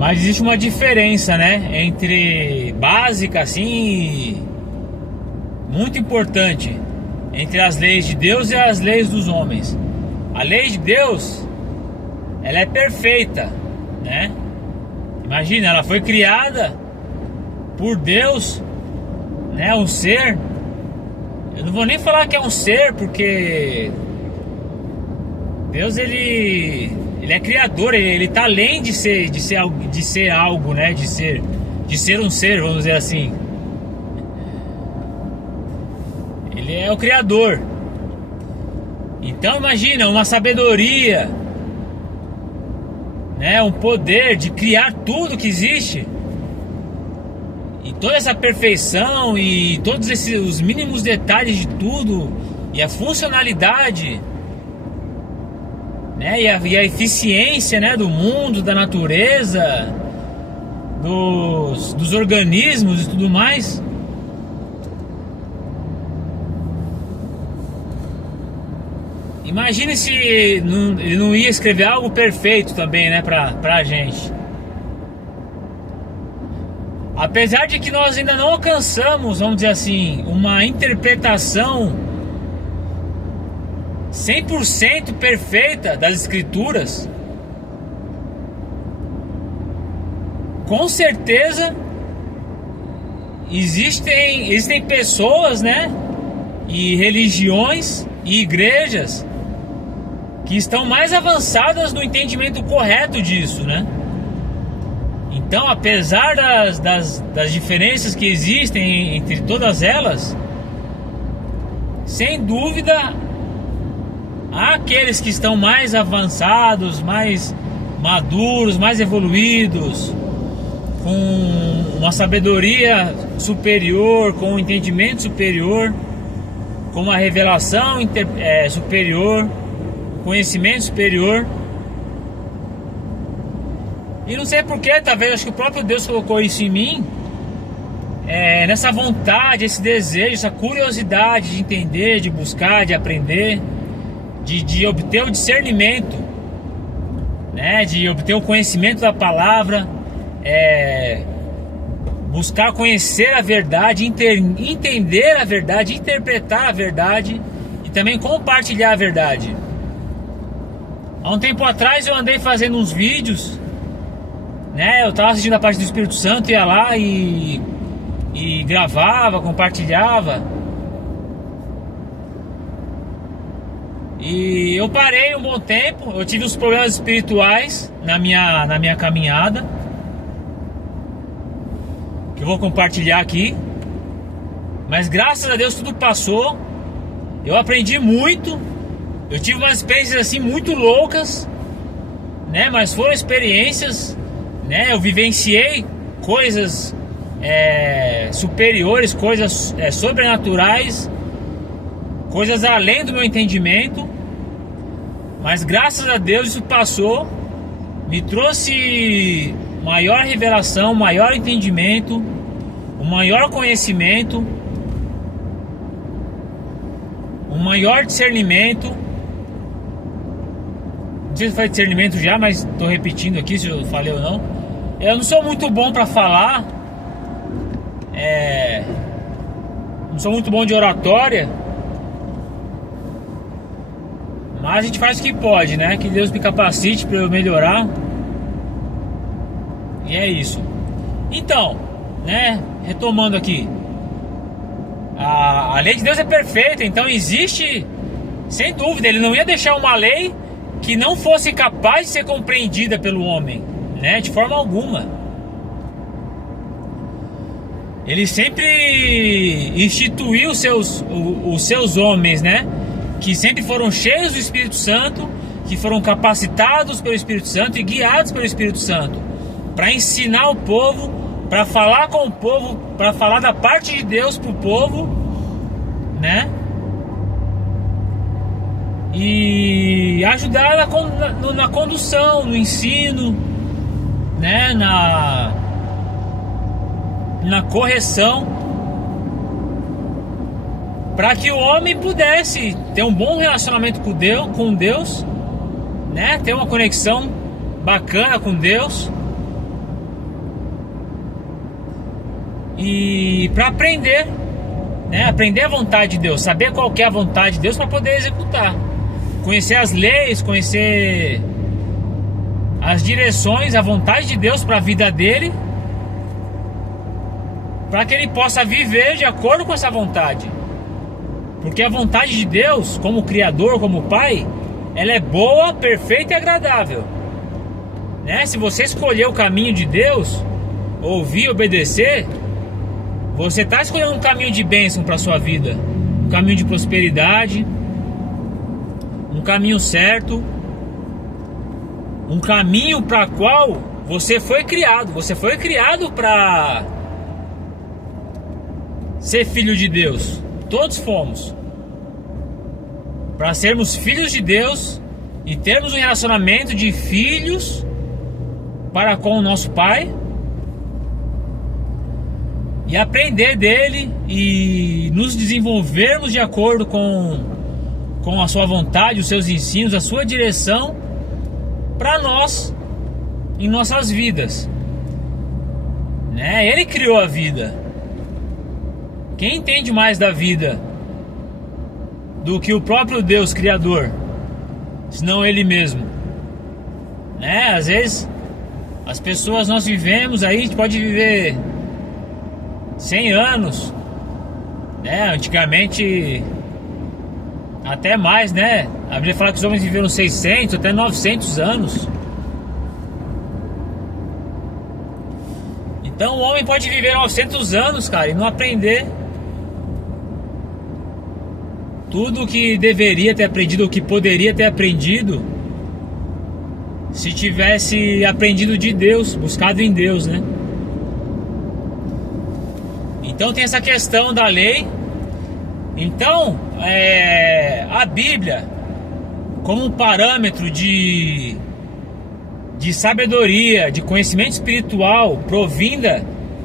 Mas existe uma diferença, né? Entre básica, assim, muito importante, entre as leis de Deus e as leis dos homens. A lei de Deus, ela é perfeita, né? Imagina, ela foi criada por Deus, né? Um ser. Eu não vou nem falar que é um ser, porque Deus, ele é criador, ele tá além de ser algo, né? De ser um ser, vamos dizer assim. Ele é o criador. Então imagina, uma sabedoria, né? Um poder de criar tudo que existe. E toda essa perfeição e todos os mínimos detalhes de tudo, e a funcionalidade, né? E a eficiência, né? Do mundo, da natureza, dos organismos e tudo mais. Imagine se ele não ia escrever algo perfeito também, né, pra gente. Apesar de que nós ainda não alcançamos, vamos dizer assim, uma interpretação 100% perfeita das escrituras, com certeza existem pessoas, né, e religiões e igrejas que estão mais avançadas no entendimento correto disso, né? Então, apesar das diferenças que existem entre todas elas, sem dúvida, há aqueles que estão mais avançados, mais maduros, mais evoluídos, com uma sabedoria superior, com um entendimento superior, com uma revelação superior, conhecimento superior. E não sei porquê, talvez acho que o próprio Deus colocou isso em mim, nessa vontade, esse desejo, essa curiosidade de entender, de buscar, de aprender, de obter o discernimento, né? De obter o conhecimento da palavra, buscar conhecer a verdade, entender a verdade, interpretar a verdade e também compartilhar a verdade. Há um tempo atrás eu andei fazendo uns vídeos, né? Eu estava assistindo a parte do Espírito Santo, ia lá e gravava, compartilhava. E eu parei um bom tempo, eu tive uns problemas espirituais na minha caminhada, que eu vou compartilhar aqui. Mas graças a Deus tudo passou. Eu aprendi muito. Eu tive umas experiências assim muito loucas, né? Mas foram experiências, né? Eu vivenciei coisas superiores, coisas sobrenaturais, coisas além do meu entendimento. Mas graças a Deus isso passou, me trouxe maior revelação, maior entendimento, um maior conhecimento, um maior discernimento. Não sei se foi discernimento já, mas estou repetindo aqui se eu falei ou não. Eu não sou muito bom para falar, não sou muito bom de oratória, mas a gente faz o que pode, né? Que Deus me capacite para eu melhorar. E é isso. Então, né? Retomando aqui, a lei de Deus é perfeita. Então existe, sem dúvida, ele não ia deixar uma lei que não fosse capaz de ser compreendida pelo homem, né? De forma alguma. Ele sempre instituiu os seus homens, né? Que sempre foram cheios do Espírito Santo, que foram capacitados pelo Espírito Santo e guiados pelo Espírito Santo, para ensinar o povo, para falar com o povo, para falar da parte de Deus para o povo, né? E ajudar na condução, no ensino, né? Na correção, para que o homem pudesse ter um bom relacionamento com Deus, né? Ter uma conexão bacana com Deus, e para aprender, né? Aprender a vontade de Deus, saber qual que é a vontade de Deus para poder executar, conhecer as leis, conhecer as direções, a vontade de Deus para a vida dele, para que ele possa viver de acordo com essa vontade. Porque a vontade de Deus, como Criador, como Pai, ela é boa, perfeita e agradável, né? Se você escolher o caminho de Deus, ouvir, obedecer, você está escolhendo um caminho de bênção para a sua vida, um caminho de prosperidade, um caminho certo, um caminho para qual você foi criado. Você foi criado para ser filho de Deus. Todos fomos para sermos filhos de Deus e termos um relacionamento de filhos para com o nosso Pai, e aprender dele e nos desenvolvermos de acordo com a sua vontade, os seus ensinos, a sua direção para nós em nossas vidas, né? Ele criou a vida. Quem entende mais da vida do que o próprio Deus Criador, senão Ele mesmo, né? Às vezes as pessoas, nós vivemos aí, a gente pode viver 100 anos, né? Antigamente até mais, né? A Bíblia fala que os homens viveram 600 até 900 anos. Então o homem pode viver 900 anos, cara, e não aprender tudo o que deveria ter aprendido, o que poderia ter aprendido, se tivesse aprendido de Deus, buscado em Deus, né? Então tem essa questão da lei. Então a Bíblia, como um parâmetro de sabedoria, de conhecimento espiritual provinda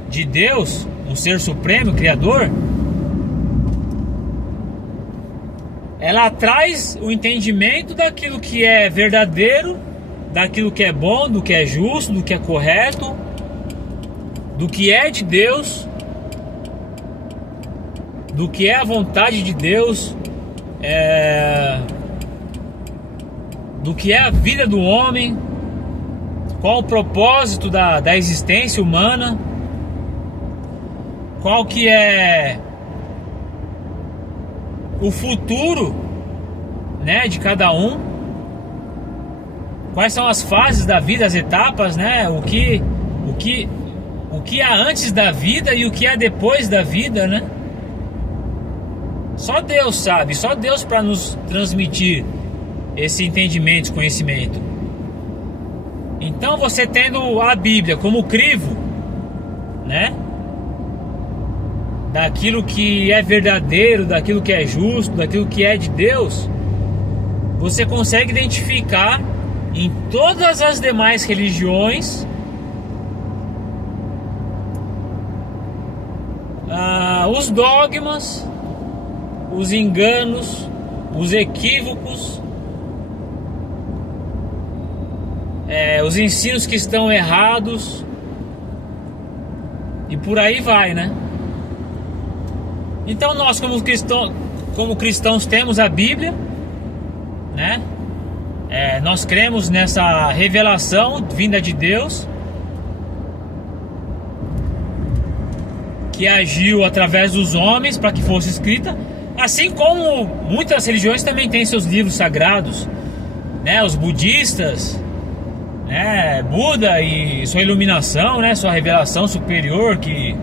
de Deus, um ser supremo, Criador, ela traz o entendimento daquilo que é verdadeiro, daquilo que é bom, do que é justo, do que é correto, do que é de Deus, do que é a vontade de Deus, do que é a vida do homem, qual o propósito da existência humana, qual que é o futuro, né, de cada um, quais são as fases da vida, as etapas, né, o que há antes da vida e o que há depois da vida, né? Só Deus sabe, só Deus para nos transmitir esse entendimento, esse conhecimento. Então você tendo a Bíblia como crivo, né, daquilo que é verdadeiro, daquilo que é justo, daquilo que é de Deus, você consegue identificar em todas as demais religiões os dogmas, os enganos, os equívocos, os ensinos que estão errados, e por aí vai, né? Então nós como cristãos temos a Bíblia, né? Nós cremos nessa revelação vinda de Deus, que agiu através dos homens para que fosse escrita, assim como muitas religiões também têm seus livros sagrados, né? Os budistas, né? Buda e sua iluminação, né? Sua revelação superior que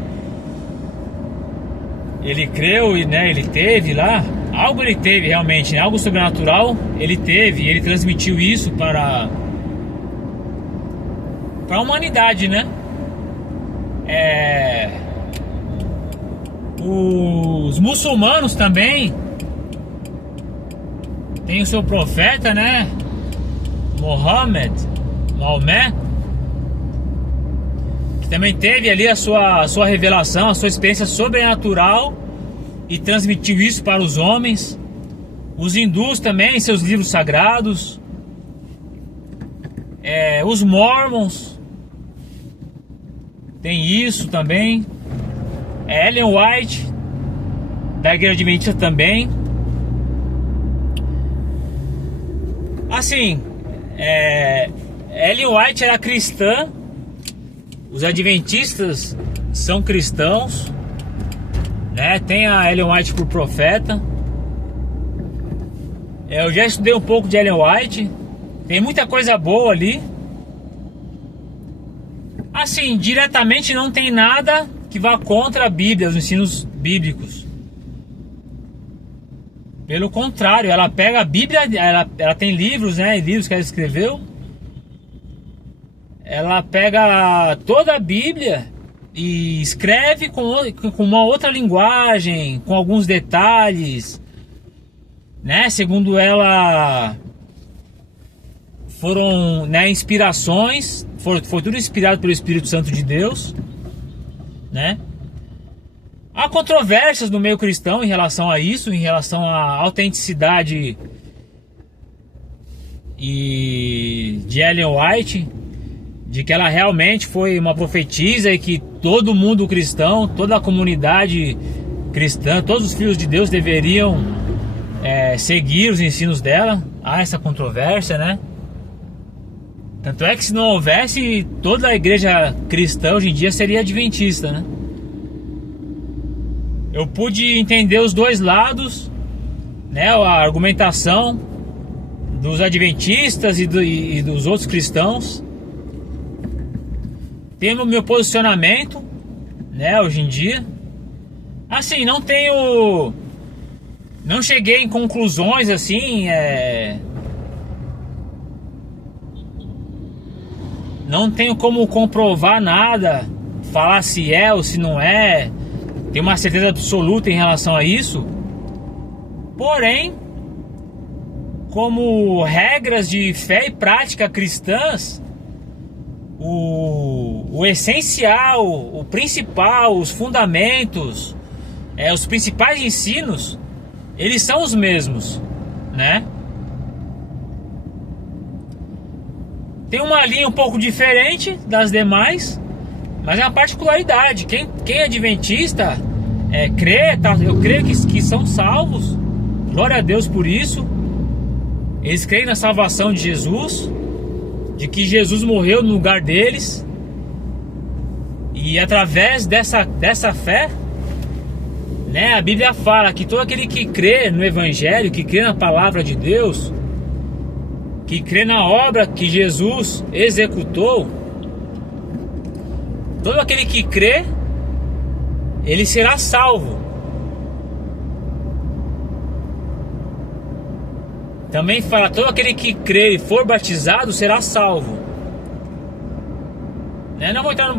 ele creu e, né, ele teve lá, algo ele teve realmente, né? Algo sobrenatural ele teve, e ele transmitiu isso para a humanidade, né? Os muçulmanos também tem o seu profeta, né? Maomé, que também teve ali a sua revelação, a sua experiência sobrenatural e transmitiu isso para os homens. Os hindus também, seus livros sagrados. Os mormons tem isso também. Ellen White, da Igreja Adventista também. Assim, Ellen White era cristã, os adventistas são cristãos, né? Tem a Ellen White por profeta. Eu já estudei um pouco de Ellen White, tem muita coisa boa ali. Assim, diretamente não tem nada que vá contra a Bíblia, os ensinos bíblicos. Pelo contrário, ela pega a Bíblia, ela tem livros, né? Livros que ela escreveu. Ela pega toda a Bíblia e escreve com uma outra linguagem, com alguns detalhes, né? Segundo ela, foram, né, inspirações, foi tudo inspirado pelo Espírito Santo de Deus, né? Há controvérsias no meio cristão em relação a isso, em relação à autenticidade de Ellen White, de que ela realmente foi uma profetisa e que todo mundo cristão, toda a comunidade cristã, todos os filhos de Deus deveriam seguir os ensinos dela. Há essa controvérsia, né? Tanto é que se não houvesse, toda a igreja cristã hoje em dia seria adventista, né? Eu pude entender os dois lados, né? A argumentação dos adventistas e dos outros cristãos. Tenho o meu posicionamento, né? Hoje em dia, assim, não cheguei em conclusões assim, não tenho como comprovar nada, falar se é ou se não é, tenho uma certeza absoluta em relação a isso. Porém, como regras de fé e prática cristãs, o essencial, o principal, os fundamentos, os principais ensinos, eles são os mesmos, né? Tem uma linha um pouco diferente das demais, mas é uma particularidade. Quem é adventista, crê, tá? Eu creio que são salvos, glória a Deus por isso. Eles creem na salvação de Jesus, de que Jesus morreu no lugar deles, e através dessa fé, né, a Bíblia fala que todo aquele que crê no Evangelho, que crê na palavra de Deus, que crê na obra que Jesus executou, todo aquele que crê, ele será salvo. Também fala, todo aquele que crê e for batizado será salvo, né? Não vou entrar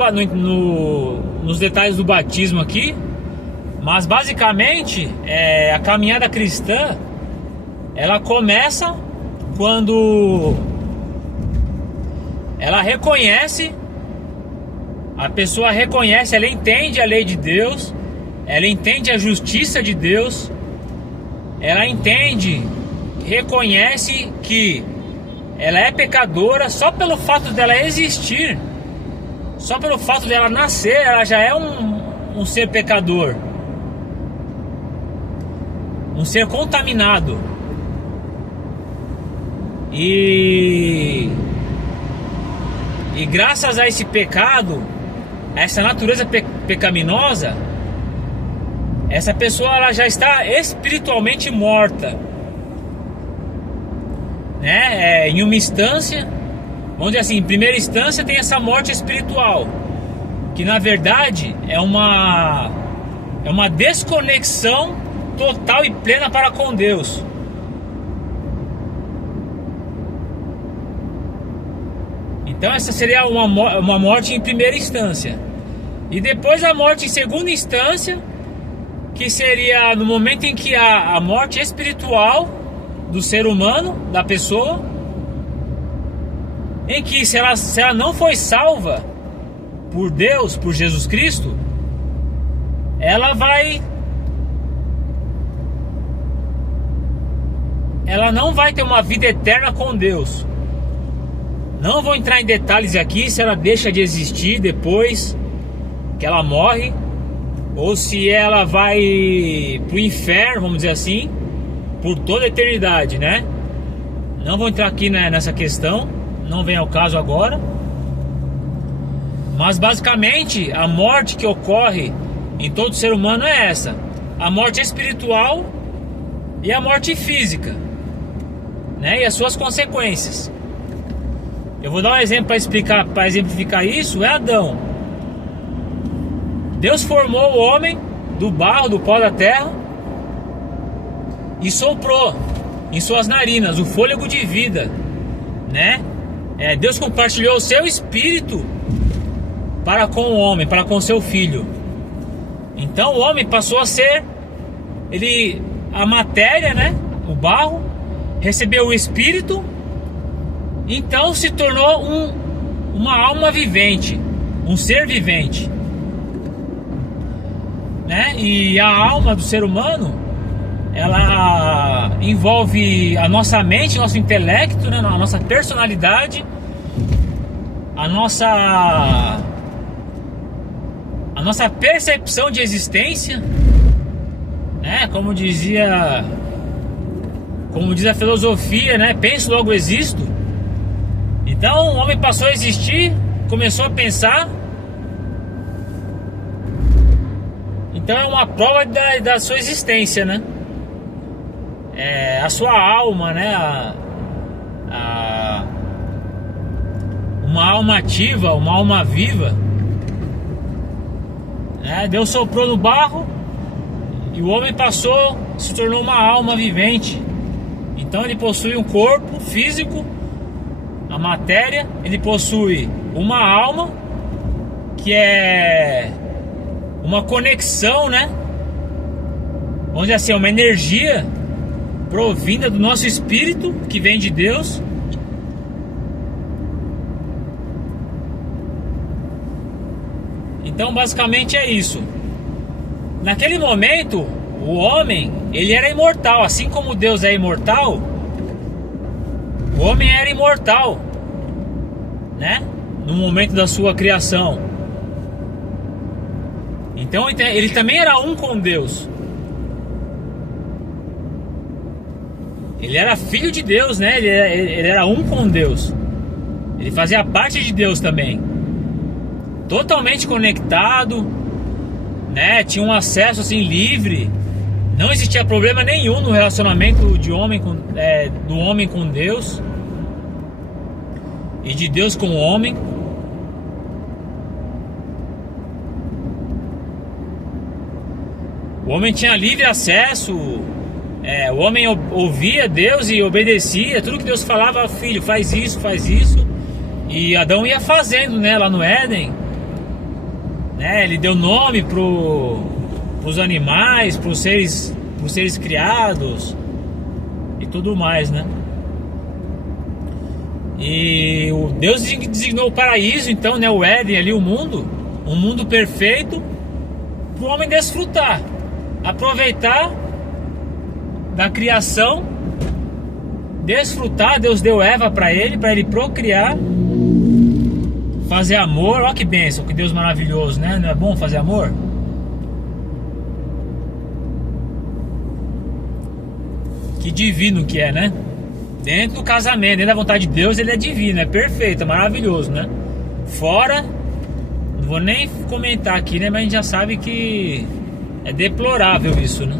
nos detalhes do batismo aqui, mas basicamente a caminhada cristã, ela começa quando ela reconhece, a pessoa reconhece, ela entende a lei de Deus, ela entende a justiça de Deus, ela entende, reconhece que ela é pecadora. Só pelo fato dela existir, só pelo fato dela nascer, ela já é um ser pecador, um ser contaminado. E graças a esse pecado, a essa natureza pecaminosa, essa pessoa ela já está espiritualmente morta, né? Em uma instância, vamos dizer assim, em primeira instância tem essa morte espiritual, que na verdade é uma desconexão total e plena para com Deus. Então essa seria uma morte em primeira instância. E depois a morte em segunda instância, que seria no momento em que a morte espiritual do ser humano, da pessoa, em que se ela não foi salva por Deus, por Jesus Cristo, ela não vai ter uma vida eterna com Deus. Não vou entrar em detalhes aqui se ela deixa de existir depois que ela morre, ou se ela vai pro inferno, vamos dizer assim, por toda a eternidade, né? Não vou entrar aqui, né, nessa questão, não vem ao caso agora. Mas basicamente a morte que ocorre em todo ser humano é essa: a morte espiritual e a morte física, né? E as suas consequências. Eu vou dar um exemplo para exemplificar isso. É Adão. Deus formou o homem do barro, do pó da terra, e soprou em suas narinas o fôlego de vida, né? Deus compartilhou o seu espírito para com o homem, para com seu filho. Então o homem passou a ser a matéria, né? O barro, recebeu o espírito, então se tornou uma alma vivente, um ser vivente, né? E a alma do ser humano, ela envolve a nossa mente, nosso intelecto, né? A nossa personalidade, a nossa percepção de existência, né? Como diz a filosofia, né? Penso, logo existo. Então o homem passou a existir, começou a pensar. Então é uma prova da sua existência, né? A sua alma, né? Uma alma ativa, uma alma viva. Deus soprou no barro e o homem se tornou uma alma vivente. Então ele possui um corpo físico, a matéria, ele possui uma alma, que é uma conexão, né? Vamos dizer assim, uma energia provinda do nosso espírito, que vem de Deus. Então basicamente é isso. Naquele momento, o homem, ele era imortal. Assim como Deus é imortal, o homem era imortal, né? No momento da sua criação. Então ele também era um com Deus. Ele era filho de Deus, né? Ele era um com Deus. Ele fazia parte de Deus também. Totalmente conectado, né? Tinha um acesso assim livre. Não existia problema nenhum no relacionamento do homem com Deus e de Deus com o homem. O homem tinha livre acesso. O homem ouvia Deus e obedecia tudo que Deus falava. Filho, faz isso, faz isso. E Adão ia fazendo, né? Lá no Éden, né? Ele deu nome pros animais, pros seres criados e tudo mais, né? E o Deus designou o paraíso, então, né? O Éden ali, um mundo perfeito para o homem desfrutar, aproveitar da criação, desfrutar. Deus deu Eva para ele procriar, fazer amor. Olha que bênção, que Deus maravilhoso, né? Não é bom fazer amor? Que divino que é, né? Dentro do casamento, dentro da vontade de Deus, ele é divino, é perfeito, é maravilhoso, né? Fora, não vou nem comentar aqui, né? Mas a gente já sabe que é deplorável isso, né?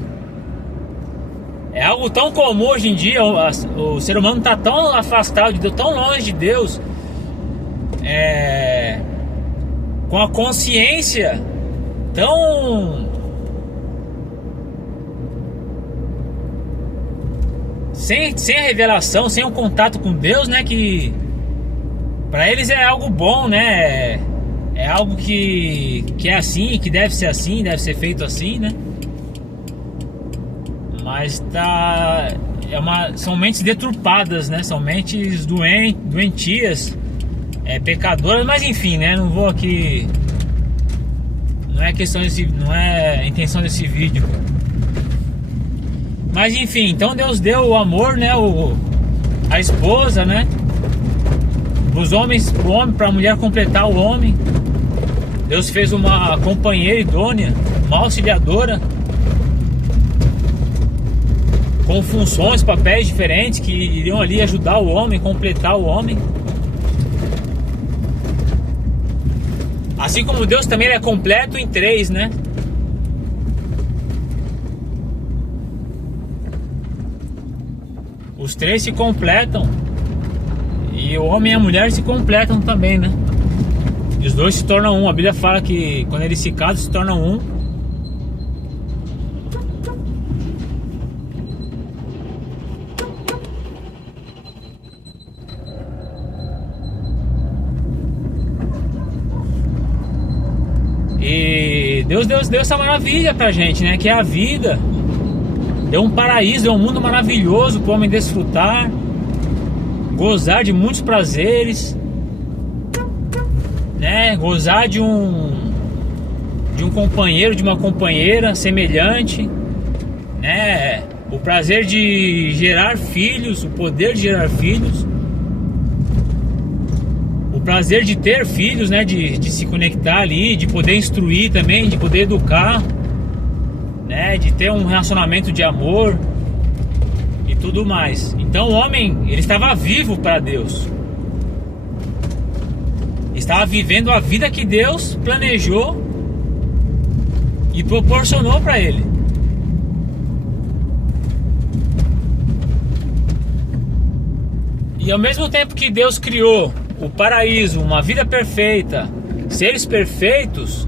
É algo tão comum hoje em dia. O ser humano está tão afastado de Deus, tão longe de Deus, com a consciência tão sem a revelação, sem o contato com Deus, né? Que para eles é algo bom, né? É algo que é assim, que deve ser assim, deve ser feito assim, né? Mas são mentes deturpadas, né? São mentes doentias, pecadoras, mas enfim, né? Não vou aqui. Não é a intenção desse vídeo. Mas enfim, então Deus deu o amor, né? A esposa, né? Pro homem, para a mulher completar o homem. Deus fez uma companheira idônea, uma auxiliadora, com funções, papéis diferentes que iriam ali ajudar o homem, completar o homem. Assim como Deus também é completo em três, né? Os três se completam. E o homem e a mulher se completam também, né? E os dois se tornam um. A Bíblia fala que quando eles se casam, se tornam um. E Deus deu essa maravilha pra gente, né? Que é a vida. Deu um paraíso, deu um mundo maravilhoso para o homem desfrutar, gozar de muitos prazeres, né? Gozar de um companheiro, de uma companheira semelhante, né? O prazer de gerar filhos, o poder de gerar filhos, o prazer de ter filhos, né? De se conectar ali, de poder instruir também, de poder educar, né? De ter um relacionamento de amor e tudo mais. Então o homem, ele estava vivo para Deus, estava vivendo a vida que Deus planejou e proporcionou para ele. E ao mesmo tempo que Deus criou o paraíso, uma vida perfeita, seres perfeitos,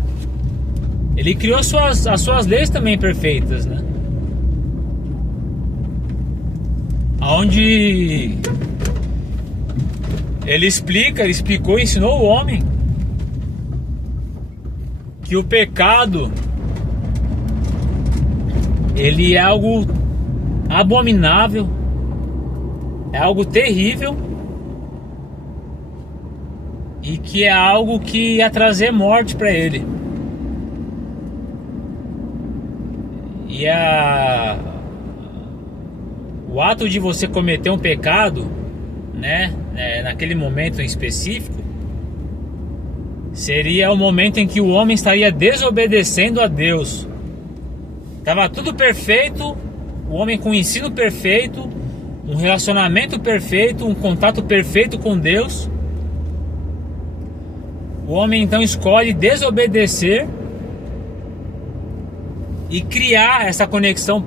Ele criou as suas leis também perfeitas, né? Onde ele explicou e ensinou o homem que o pecado, ele é algo abominável, é algo terrível, e que é algo que ia trazer morte para ele. E o ato de você cometer um pecado, né, naquele momento em específico, seria o momento em que o homem estaria desobedecendo a Deus. Estava tudo perfeito, o homem com o ensino perfeito, um relacionamento perfeito, um contato perfeito com Deus. O homem então escolhe desobedecer e criar essa conexão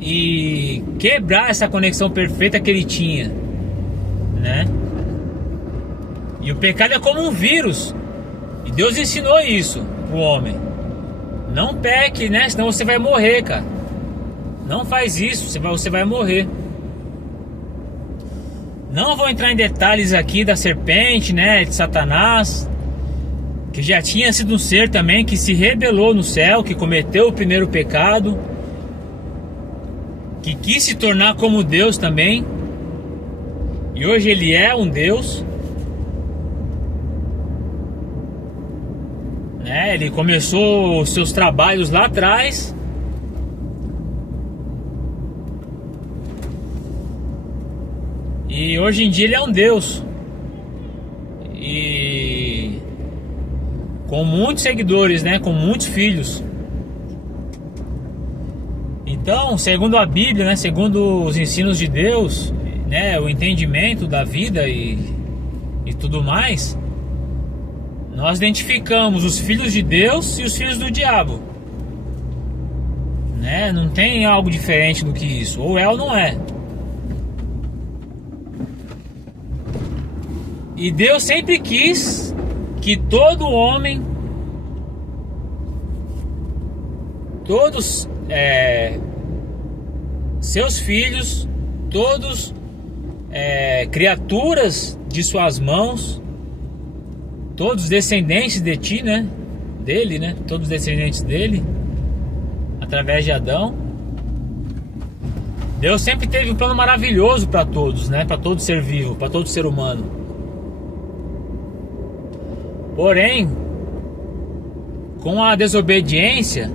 e quebrar essa conexão perfeita que ele tinha, né? E o pecado é como um vírus, e Deus ensinou isso pro homem. Não peque, né? Senão você vai morrer, cara. Não faz isso, você vai morrer. Não vou entrar em detalhes aqui da serpente, né? De Satanás, que já tinha sido um ser também que se rebelou no céu, que cometeu o primeiro pecado, que quis se tornar como Deus também, e hoje ele é um Deus, né? Ele começou os seus trabalhos lá atrás, e hoje em dia ele é um Deus, e com muitos seguidores, né? Com muitos filhos. Então, segundo a Bíblia, né? Segundo os ensinos de Deus, né? O entendimento da vida e tudo mais, nós identificamos os filhos de Deus e os filhos do diabo, né? Não tem algo diferente do que isso. Ou é ou não é. E Deus sempre quis que todo homem, todos seus filhos, todos criaturas de suas mãos, todos descendentes de ti, né? Dele, né? Todos descendentes dele, através de Adão. Deus sempre teve um plano maravilhoso para todos, né? Para todo ser vivo, para todo ser humano. Porém, com a desobediência,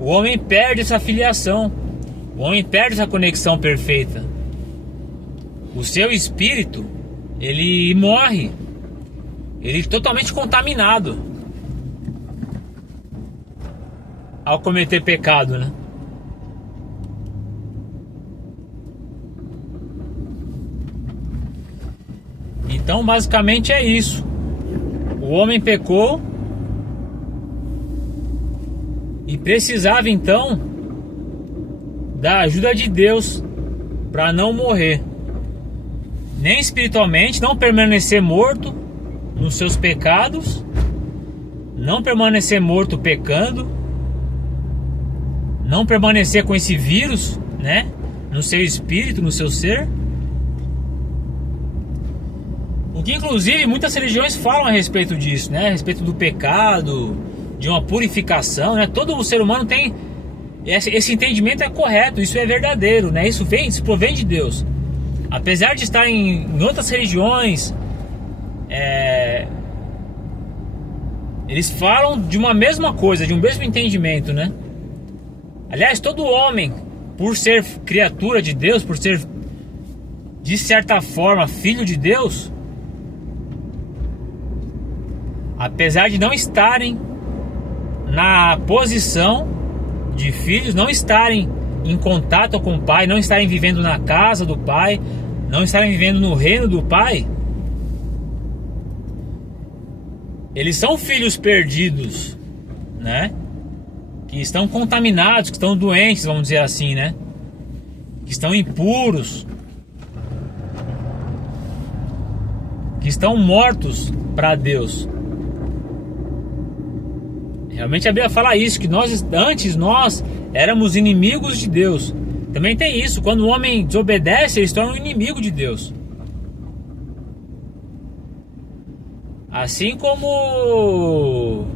o homem perde essa filiação, o homem perde essa conexão perfeita. O seu espírito, ele morre, ele é totalmente contaminado. ao cometer pecado, né? Então, basicamente é isso. O homem pecou e precisava então da ajuda de Deus para não morrer, nem espiritualmente, não permanecer morto nos seus pecados, não permanecer morto pecando, não permanecer com esse vírus, né, no seu espírito, no seu ser. O que inclusive muitas religiões falam a respeito disso, né, a respeito do pecado, de uma purificação, né? Todo o ser humano tem esse entendimento, é correto, isso é verdadeiro, né? Isso provém de Deus. Apesar de estar em outras religiões, eles falam de uma mesma coisa, de um mesmo entendimento, né? Aliás, todo homem, por ser criatura de Deus, por ser de certa forma filho de Deus, apesar de não estarem na posição de filhos, não estarem em contato com o Pai, não estarem vivendo na casa do Pai, não estarem vivendo no reino do Pai, eles são filhos perdidos, né? Que estão contaminados, que estão doentes, vamos dizer assim, né? Que estão impuros, que estão mortos para Deus. Realmente a Bíblia fala isso, que antes nós éramos inimigos de Deus. Também tem isso, quando o homem desobedece, ele se torna um inimigo de Deus. Assim como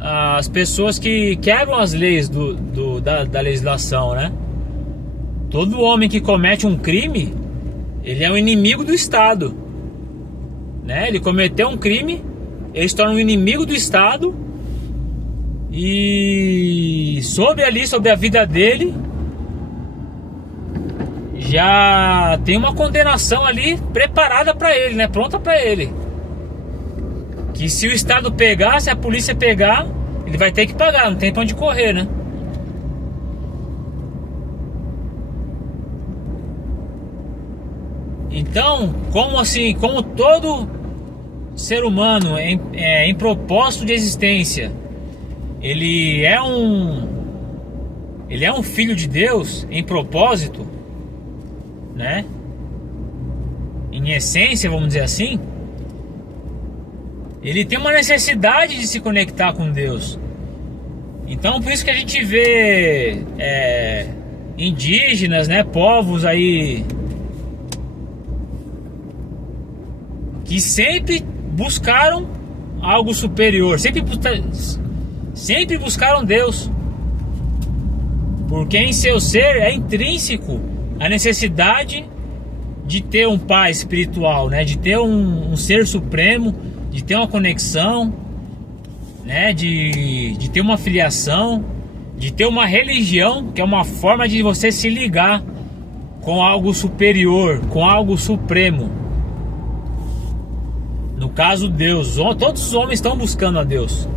as pessoas que quebram as leis da legislação, né? Todo homem que comete um crime, ele é um inimigo do Estado, né? Ele cometeu um crime, ele se torna um inimigo do Estado, e sobre a vida dele já tem uma condenação ali preparada para ele, né? Pronta para ele. Que se o Estado pegar, se a polícia pegar, ele vai ter que pagar, não tem pra onde correr, né? Então, como todo ser humano em propósito de existência, ele é um filho de Deus em propósito, né? Em essência, vamos dizer assim, ele tem uma necessidade de se conectar com Deus. Então, por isso que a gente vê indígenas, né, povos aí que sempre buscaram algo superior, sempre buscaram Deus, porque em seu ser é intrínseco a necessidade de ter um pai espiritual, né? De ter um ser supremo, de ter uma conexão, né? De ter uma filiação, de ter uma religião, que é uma forma de você se ligar com algo superior, com algo supremo. No caso, Deus. Todos os homens estão buscando a Deus.